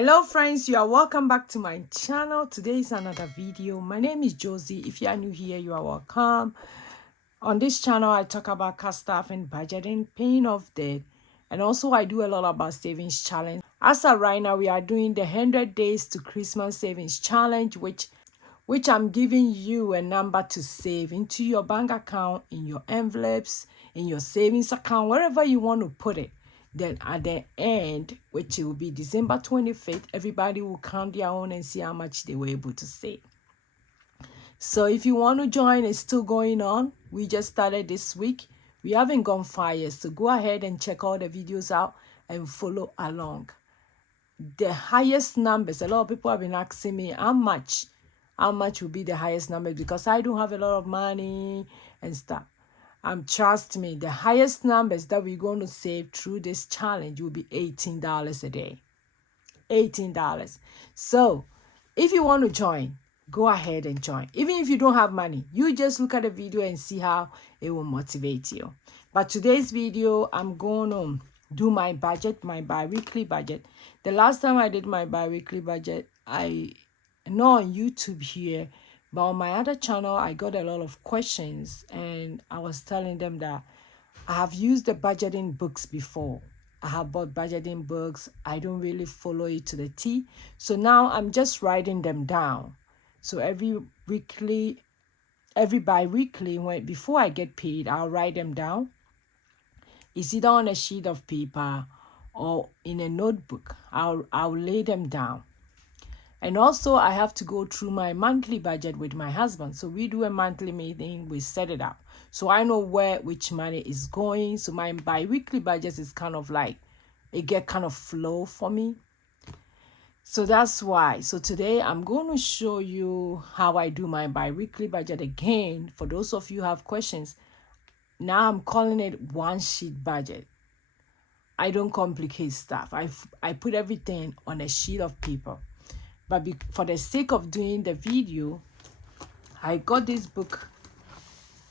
Hello friends, you are welcome back to my channel. Today is another video. My name is Josy. If you are new here, you are welcome. On this channel, I talk about cash stuff and budgeting, paying off debt, and also I do a lot about savings challenge. As of right now, we are doing the 100 days to Christmas savings challenge, which I'm giving you a number to save into your bank account, in your envelopes, in your savings account, wherever you want to put it. Then at the end, which will be December 25th, everybody will count their own and see how much they were able to save. So if you want to join, it's still going on. We just started this week. We haven't gone far yet, so go ahead and check all the videos out and follow along. The highest numbers, a lot of people have been asking me how much will be the highest number, because I don't have a lot of money and stuff. Trust me, the highest numbers that we're going to save through this challenge will be $18 a day. $18. So if you want to join, go ahead and join. Even if you don't have money, you just look at the video and see how it will motivate you. But today's video, I'm going to do my budget, my bi-weekly budget. The last time I did my bi-weekly budget, I know on YouTube here, but on my other channel, I got a lot of questions, and I was telling them that I have used the budgeting books before. I have bought budgeting books. I don't really follow it to the T. So now I'm just writing them down. So every bi-weekly, before I get paid, I'll write them down. It's either on a sheet of paper or in a notebook. I'll lay them down. And also, I have to go through my monthly budget with my husband. So we do a monthly meeting, we set it up. So I know which money is going. So my bi-weekly budget is kind of like, it get kind of flow for me. So that's why. So today I'm going to show you how I do my bi-weekly budget again. For those of you who have questions, now I'm calling it one sheet budget. I don't complicate stuff. I put everything on a sheet of paper. But for the sake of doing the video, I got this book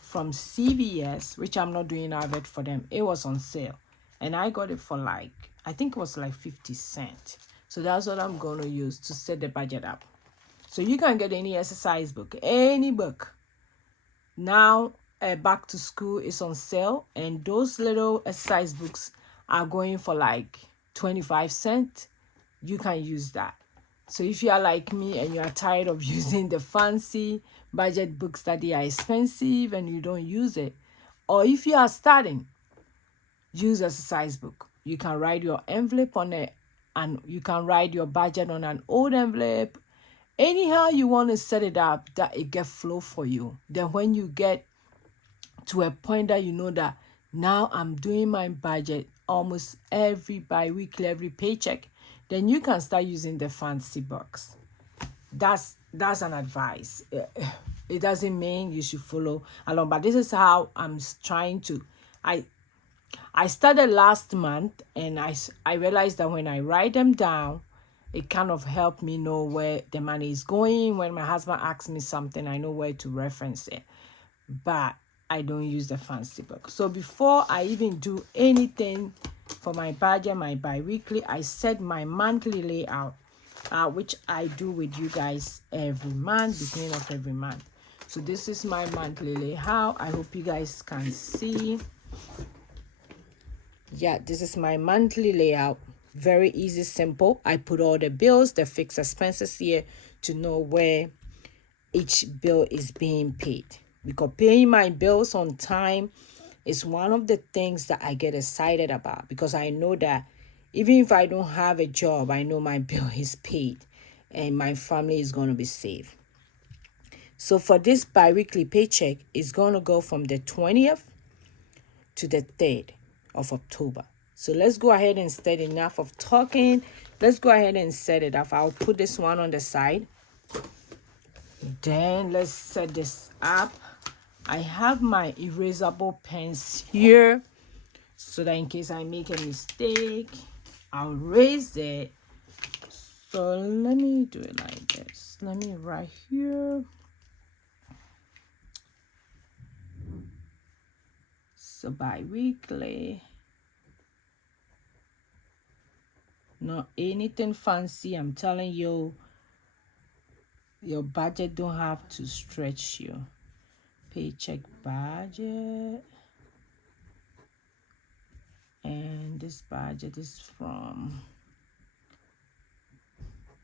from CVS, which I'm not doing advert for them. It was on sale. And I got it for I think it was like 50 cents. So that's what I'm going to use to set the budget up. So you can get any exercise book, any book. Now, back to school is on sale. And those little exercise books are going for 25 cents. You can use that. So if you are like me and you are tired of using the fancy budget books that they are expensive and you don't use it, or if you are starting, use exercise book. You can write your envelope on it, and you can write your budget on an old envelope. Anyhow you want to set it up that it get flow for you. Then when you get to a point that you know that now I'm doing my budget almost every bi-weekly, every paycheck, then you can start using the fancy box. That's an advice. It doesn't mean you should follow along, but this is how I'm trying to. I started last month, and I realized that when I write them down, it kind of helped me know where the money is going. When my husband asks me something, I know where to reference it. But I don't use the fancy book. So before I even do anything for my budget, my bi-weekly, I set my monthly layout, which I do with you guys every month, beginning of every month. So this is my monthly layout. I hope you guys can see. Yeah, this is my monthly layout. Very easy, simple. I put all the bills, the fixed expenses here to know where each bill is being paid. Because paying my bills on time is one of the things that I get excited about, because I know that even if I don't have a job, I know my bill is paid and my family is going to be safe. So for this bi-weekly paycheck, it's going to go from the 20th to the 3rd of October. So let's go ahead and set enough of talking. Let's go ahead and set it up. I'll put this one on the side. Then let's set this up. I have my erasable pens here so that in case I make a mistake, I'll erase it. So let me do it like this. Let me write here. So bi-weekly. Not anything fancy. I'm telling you, your budget don't have to stretch you. Paycheck budget. And this budget is from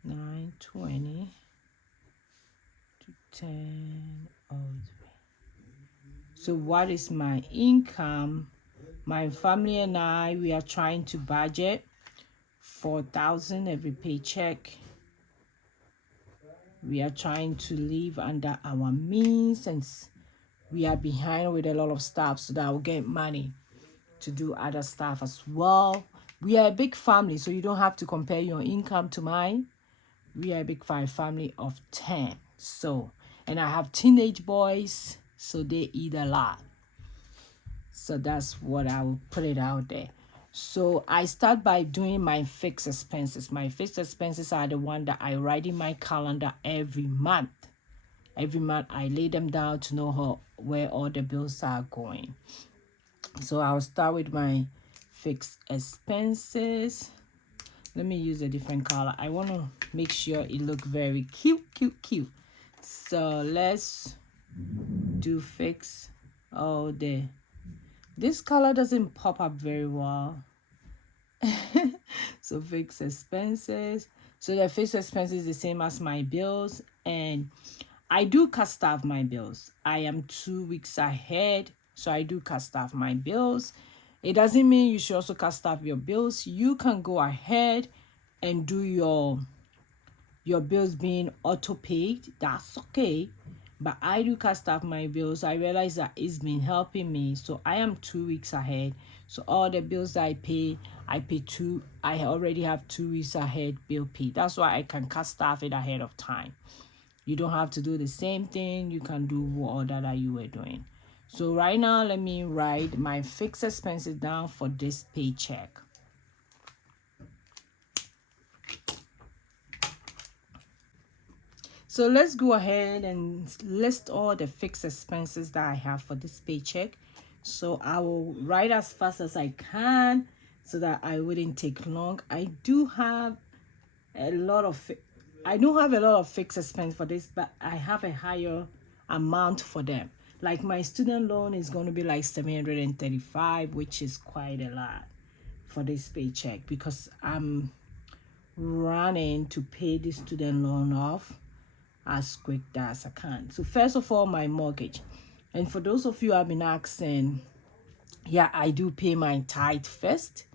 9/20 to 10/03. So what is my income? My family and I, we are trying to budget 4,000 every paycheck. We are trying to live under our means, and we are behind with a lot of stuff so that I'll get money to do other stuff as well. We are a big family, so you don't have to compare your income to mine. We are a big family of 10. So, and I have teenage boys, so they eat a lot. So that's what I will put it out there. So I start by doing my fixed expenses. My fixed expenses are the one that I write in my calendar every month. Every month I lay them down to know where all the bills are going. So I'll start with my fixed expenses. Let me use a different color. I want to make sure it look very cute. So let's do fix. Oh, this color doesn't pop up very well. So fixed expenses. So the fixed expenses is the same as my bills, and I do cast off my bills. I am 2 weeks ahead, so I do cast off my bills. It doesn't mean you should also cast off your bills. You can go ahead and do your bills being auto paid. That's okay. But I do cast off my bills. I realize that it's been helping me. So I am 2 weeks ahead. So all the bills that I pay two. I already have 2 weeks ahead bill paid. That's why I can cast off it ahead of time. You don't have to do the same thing. You can do what that you were doing. So right now, let me write my fixed expenses down for this paycheck. So let's go ahead and list all the fixed expenses that I have for this paycheck. So I will write as fast as I can so that I wouldn't take long. I don't have a lot of fixed expense for this, but I have a higher amount for them. Like my student loan is going to be like 735, which is quite a lot for this paycheck because I'm running to pay the student loan off as quick as I can. So first of all, my mortgage. And for those of you who have been asking, yeah, I do pay my tithe first.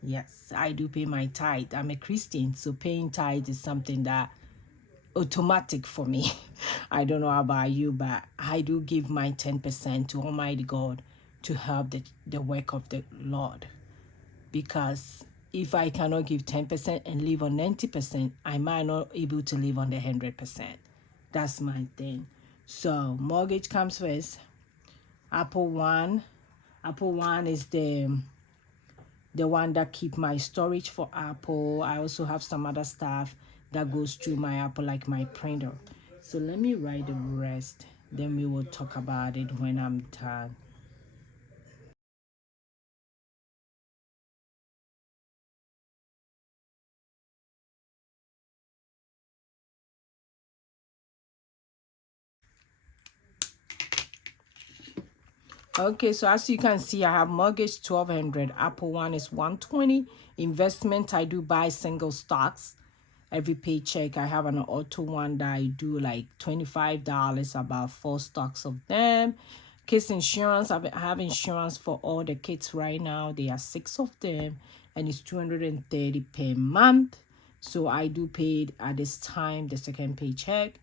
Yes, I do pay my tithe. I'm a Christian, so paying tithe is something that automatic for me. I don't know about you, but I do give my 10% to Almighty God to help the work of the Lord. Because if I cannot give 10% and live on 90%, I might not able to live on the 100%. That's my thing. So mortgage comes first. Apple One is the one that keep my storage for Apple. I also have some other stuff that goes through my Apple, like my printer. So let me write the rest. Then we will talk about it when I'm done. Okay, so as you can see, I have mortgage 1,200. Apple One is 120. Investment, I do buy single stocks. Every paycheck, I have an auto one that I do like $25, about 4 stocks of them. Kids insurance, I have insurance for all the kids right now. There are 6 of them, and it's $230 per month. So I do pay it at this time, the second paycheck.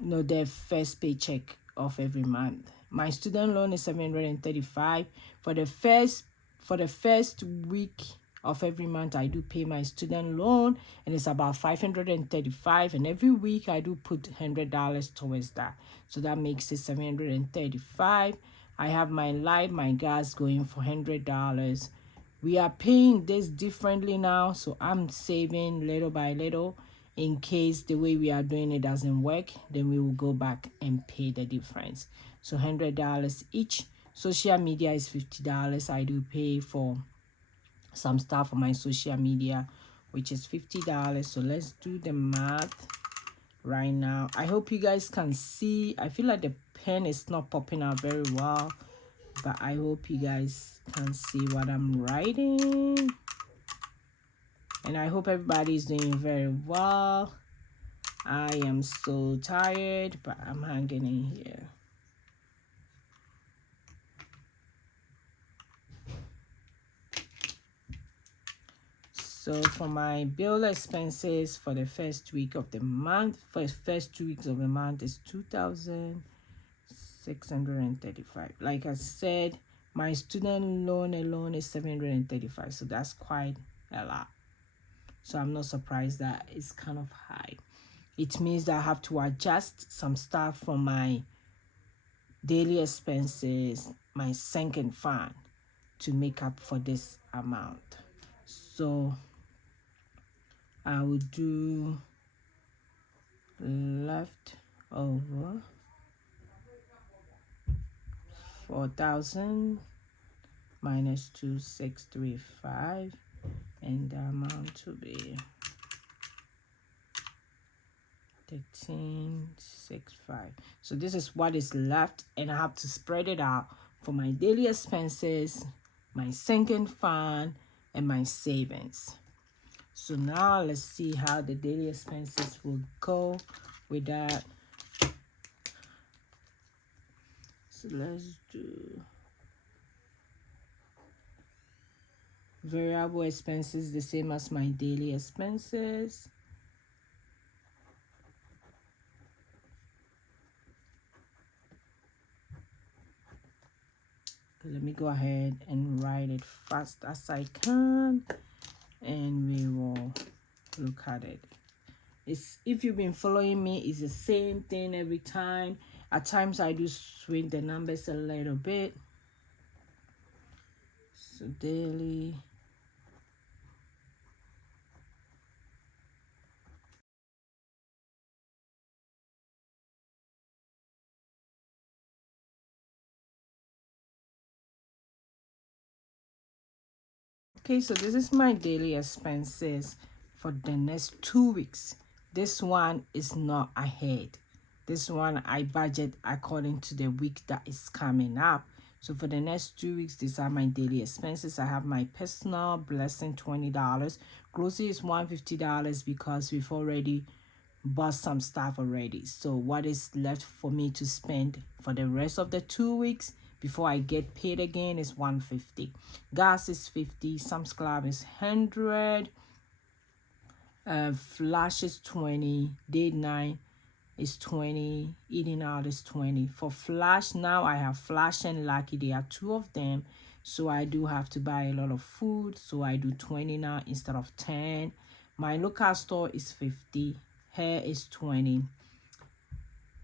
No, the first paycheck of every month. My student loan is 735 for the first week of every month. I do pay my student loan, and it's about 535, and every week I do put $100 towards that, so that makes it 735. I have my light, my gas going for $100. We are paying this differently now, so I'm saving little by little. In case the way we are doing it doesn't work, then we will go back and pay the difference. So $100 each. Social media is $50. I do pay for some stuff on my social media, which is $50. So let's do the math right now. I hope you guys can see. I feel like the pen is not popping out very well, but I hope you guys can see what I'm writing. And I hope everybody is doing very well. I am so tired, but I'm hanging in here. So for my bill expenses for the first week of the month, first 2 weeks of the month is $2,635. Like I said, my student loan alone is $735, so that's quite a lot. So I'm not surprised that it's kind of high. It means that I have to adjust some stuff from my daily expenses, my sinking fund, to make up for this amount. So I will do left over 4,000 minus 2,635, and the amount to be 13,665. So this is what is left, and I have to spread it out for my daily expenses, my sinking fund, and my savings. So now let's see how the daily expenses will go with that. So let's do variable expenses the same as my daily expenses. Let me go ahead and write it fast as I can, and we will look at it. If you've been following me, it's the same thing every time. At times I do swing the numbers a little bit. So daily Okay, so this is my daily expenses for the next 2 weeks. This one is not ahead. This one I budget according to the week that is coming up. So for the next 2 weeks, these are my daily expenses. I have my personal blessing $20. Grocery is $150 because we've already bought some stuff already. So what is left for me to spend for the rest of the 2 weeks before I get paid again is $150. Gas is $50. Sam's Club is $100. Flash is $20. Date night is $20. Eating out is $20. For Flash, now I have Flash and Lucky. There are two of them, so I do have to buy a lot of food, so I do $20 now instead of $10. My local store is $50. Hair is $20.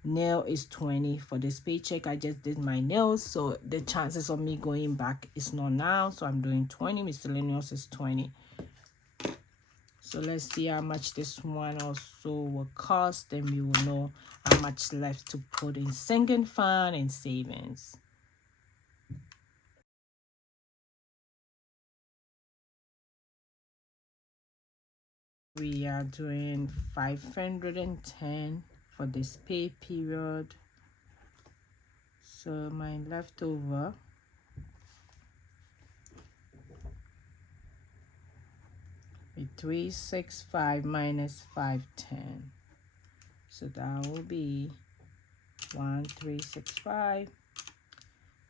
Nail is $20. For this paycheck, I just did my nails, so the chances of me going back is not now, so I'm doing $20. Miscellaneous is $20. So let's see how much this one also will cost, and we will know how much left to put in sinking fund and savings. We are doing 510 for this pay period. So my leftover is 365 minus 510. So that will be 1365.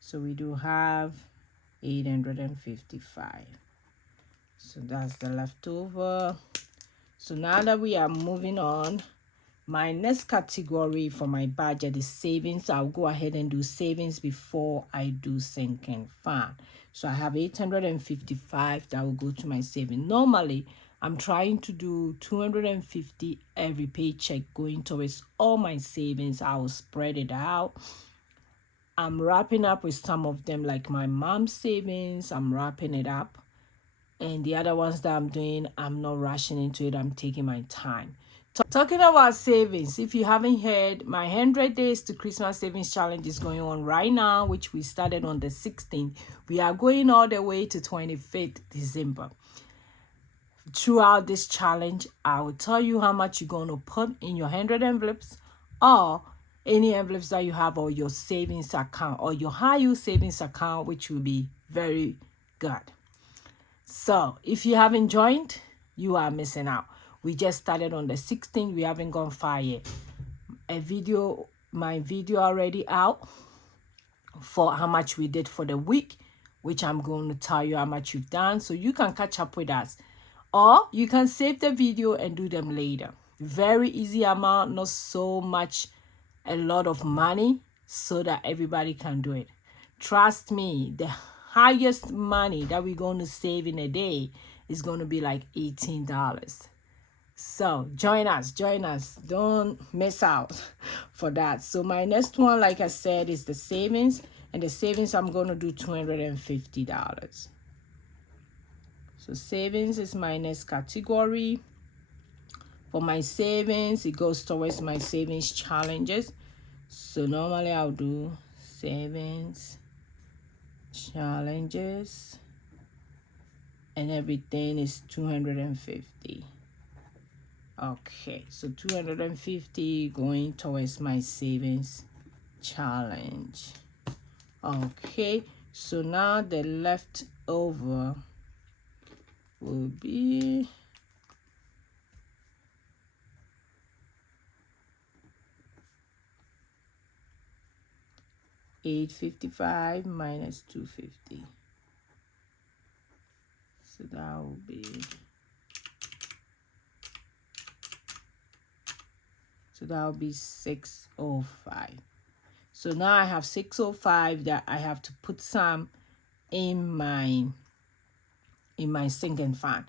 So we do have 855. So that's the leftover. So now that we are moving on, my next category for my budget is savings. I'll go ahead and do savings before I do sinking fund. So I have 855 that will go to my saving. Normally, I'm trying to do 250 every paycheck going towards all my savings. I will spread it out. I'm wrapping up with some of them, like my mom's savings. I'm wrapping it up. And the other ones that I'm doing, I'm not rushing into it. I'm taking my time. Talking about savings, if you haven't heard, my 100 days to Christmas savings challenge is going on right now, which we started on the 16th. We are going all the way to 25th December. throughout this challenge, I will tell you how much you're going to put in your 100 envelopes or any envelopes that you have, or your savings account or your high yield savings account, which will be very good. So if you haven't joined, you are missing out. We just started on the 16th. We haven't gone far yet. My video already out for how much we did for the week, which I'm going to tell you how much you've done so you can catch up with us. Or you can save the video and do them later. Very easy amount, not so much a lot of money, so that everybody can do it. Trust me, the highest money that we're going to save in a day is going to be like $18. So join us, don't miss out for that. So my next one, like I said, is the savings, and the savings I'm going to do $250. So savings is my next category. For my savings, it goes towards my savings challenges. So normally I'll do savings challenges, and everything is 250. Okay, so 250 going towards my savings challenge. Okay, so now the leftover will be $855 minus 250. So that will be, $605. So now I have $605 that I have to put some in my sinking fund.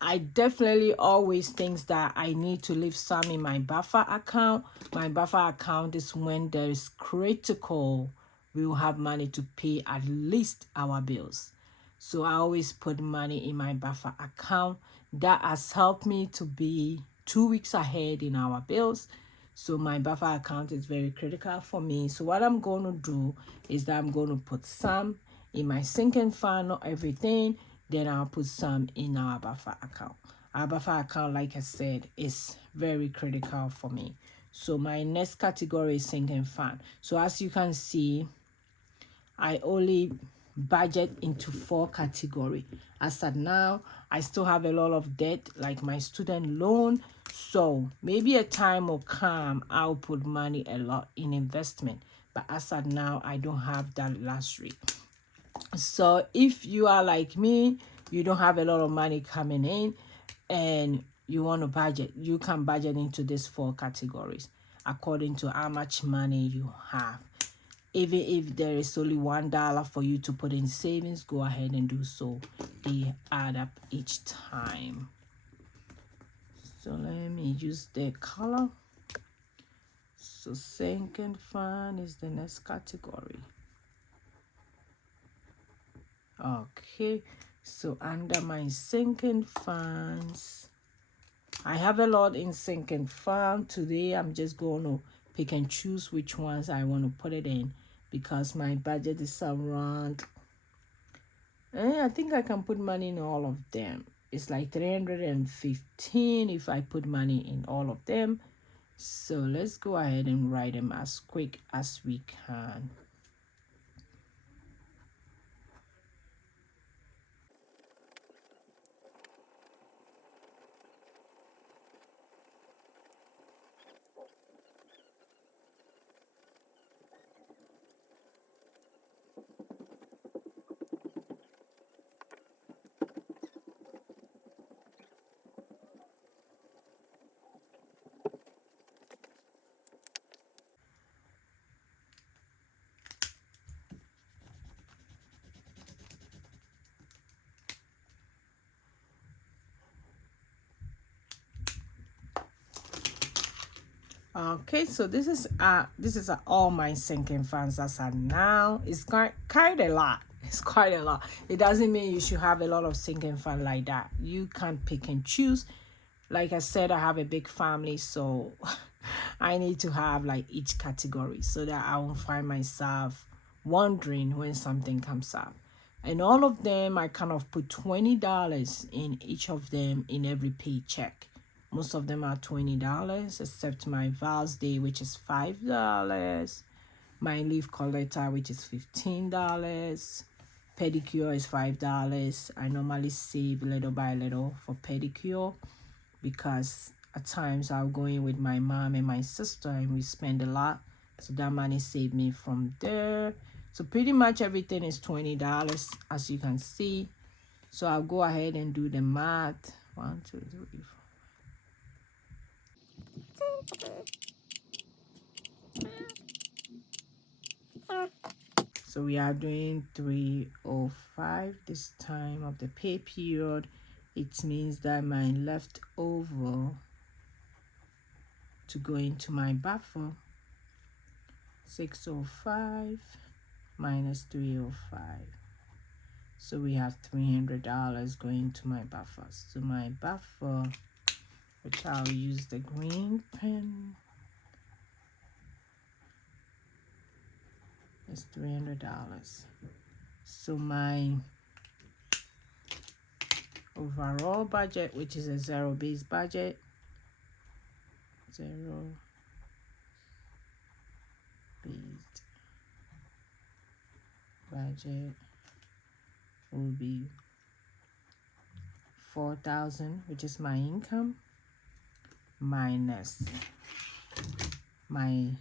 I definitely always think that I need to leave some in my buffer account. My buffer account is when there is critical, we will have money to pay at least our bills. So I always put money in my buffer account. That has helped me to be 2 weeks ahead in our bills. So my buffer account is very critical for me. So what I'm going to do is that I'm going to put some in my sinking fund, not everything. Then I'll put some in our buffer account. Our buffer account, like I said, is very critical for me. So my next category is sinking fund. So as you can see, I only budget into 4 categories. As at now, I still have a lot of debt, like my student loan. So maybe a time will come, I'll put money a lot in investment. But as at now, I don't have that luxury. So if you are like me, you don't have a lot of money coming in and you want to budget, you can budget into these 4 categories according to how much money you have. Even if there is only $1 for you to put in savings, go ahead and do so. They add up each time. So let me use the color. So sinking fund is the next category. Okay, so under my sinking funds, I have a lot in sinking fund. Today I'm just going to pick and choose which ones I want to put it in, because my budget is around, I think I can put money in all of them. It's like 315 if I put money in all of them. So let's go ahead and write them as quick as we can. Okay, so this is all my sinking funds as are now. It's quite a lot. It's quite a lot. It doesn't mean you should have a lot of sinking fund like that. You can pick and choose. Like I said, I have a big family, so I need to have like each category so that I won't find myself wondering when something comes up. And all of them, I kind of put $20 in each of them in every paycheck. Most of them are $20, except my Val's Day, which is $5. My leaf collector, which is $15. Pedicure is $5. I normally save little by little for pedicure because at times I'll go in with my mom and my sister and we spend a lot. So that money saved me from there. So pretty much everything is $20, as you can see. So I'll go ahead and do the math. 1, 2, 3, 4. So we are doing 305 this time of the pay period. It means that my leftover to go into my buffer, 605 minus 305. So we have $300 going to my buffer. So my buffer, which I'll use the green pen, is $300. So my overall budget, which is a zero-based budget, zero-based budget will be 4,000, which is my income, minus my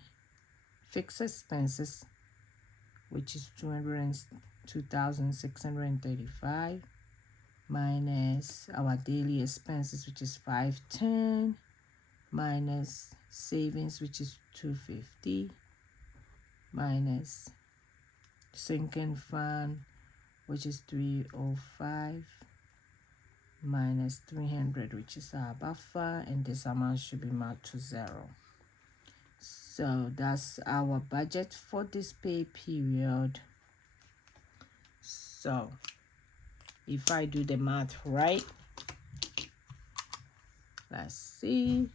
fixed expenses, which is 2,635, minus our daily expenses, which is 510, minus savings, which is 250, minus sinking fund, which is 305, minus 300, which is our buffer, and this amount should be marked to 0. So that's our budget for this pay period. So if I do the math right, let's see,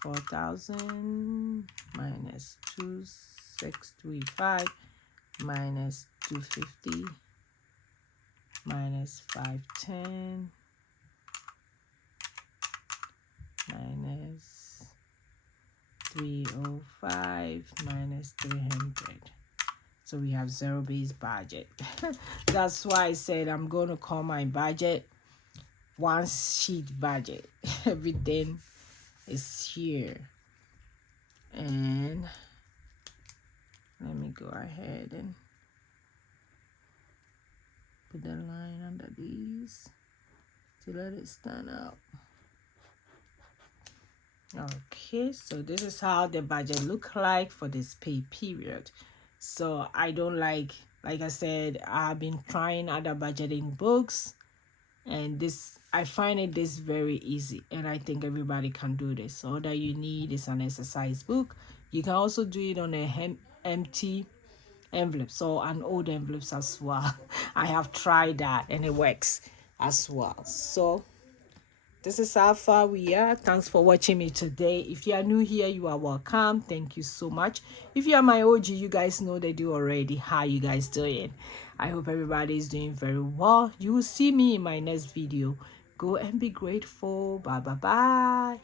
4,000 minus 2,635 minus 250 minus 510 minus 305 minus 300. So we have zero-based budget. That's why I said I'm going to call my budget one sheet budget. Everything is here. And let me go ahead and put the line under these to let it stand up. Okay, so this is how the budget look like for this pay period. So I don't like I said, I've been trying other budgeting books, and this, I find this very easy, and I think everybody can do this. All that you need is an exercise book. You can also do it on a empty envelope, so an old envelopes as well. I have tried that and it works as well. So this is how far we are. Thanks for watching me today. If you are new here, you are welcome. Thank you so much. If you are my OG, you guys know they do already. How you guys doing? I hope everybody is doing very well. You will see me in my next video. Go and be grateful. Bye bye bye.